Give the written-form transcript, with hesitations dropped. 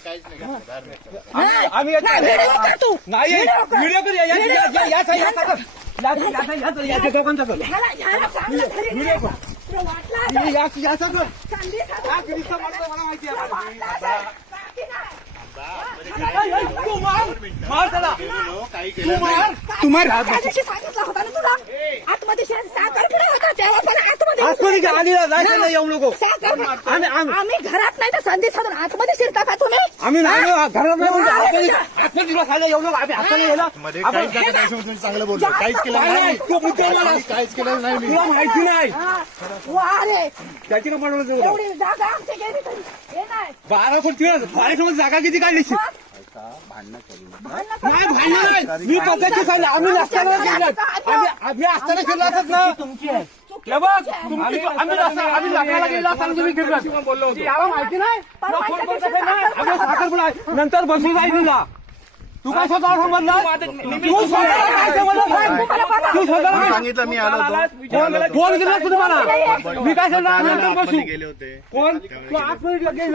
काहीच नाही आम्ही नाही, व्हिडिओ कर तू. नाही व्हिडिओ कर. व्हिडिओ कर याच्या दोघांचा कर ह्याला सांग ना घरी व्हिडिओ कर. तुला वाटलं असेल. याचा कर चांदी खातो. हा किरीचा मारतो मला माहिती तुला आहे वाटलं असेल. बाकी नाही. तू मार त्याला काही तू केलं मार नाही. तू मार त्या दिवशी सांगितलं होतं ना तुला आतमध्ये साखरपुडा होता तेव्हा पण आतमध्ये आली जायचं नाही येऊ नको आम्ही घरात नाही तर संधी साधून आतमध्ये शिरता का तुम्ही आम्ही नाही घरात नाही म्हणजे आतमध्ये तुला खायला येऊ नको आम्ही हाताने गेला मध्ये काहीच नका त्याच्यावर तुम्ही चांगलं बोललो. काहीच केलं नाही. तू मुद्दाम आलास. काहीच केलं नाही मी. तुला माहिती नाही वा रे त्याची का पडवलं तुला एवढी जागा आमची गेली तरी हे नाही 12 कोटी 12 समज जागा किती काढली भांडणं करू नका. नाही भांडण नाही मी पद्धतची खाल्ली आम्ही नसताना गेलो आम्ही असताना फिरला असत ना हे बघ आम्ही लग्नाला गेलो असताना तुम्ही फिरलात बोललो होतो याला माहिती नाही आम्ही साखरपुडा आहे. नंतर बसू जाईल तुला तू काय स्वतःला समजला तू स्वतःला काय समजला तू स्वतःला मी सांगितलं मी आलो होतो. फोन केला तुम्ही मला मी काय सांगणार नंतर बसू गेले होते कोण तू आतमध्ये गेला